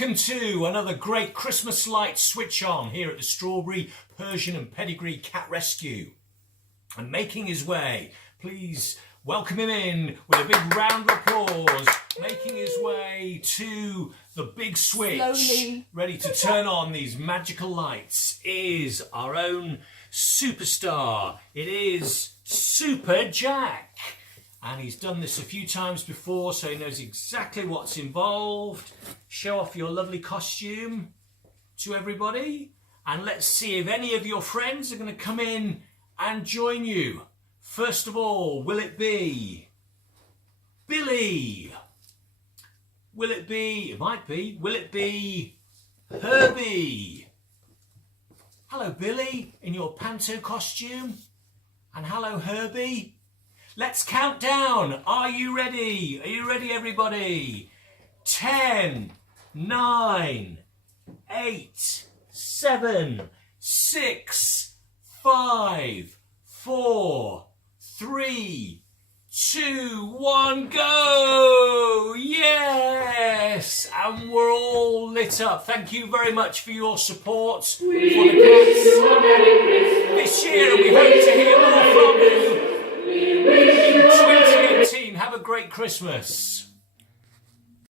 Welcome to another great Christmas light switch on here at the Strawberry, Persian and Pedigree Cat Rescue. And making his way, please welcome him in with a big round of applause, making his way to the big switch, slowly, ready to turn on these magical lights, is our own superstar. It is Super Jack. And he's done this a few times before, so he knows exactly what's involved. Show off your lovely costume to everybody. And let's see if any of your friends are going to come in and join you. First of all, will it be Billy? Will it be, will it be Herbie? Hello, Billy, in your panto costume. And hello, Herbie. Let's count down. Are you ready? Are you ready, everybody? 10, 9, 8, 7, 6, 5, 4, 3, 2, 1, go! Yes! And we're all lit up. Thank you very much for your support for the cats this year. We hope to hear more from you. 2018, have a great Christmas.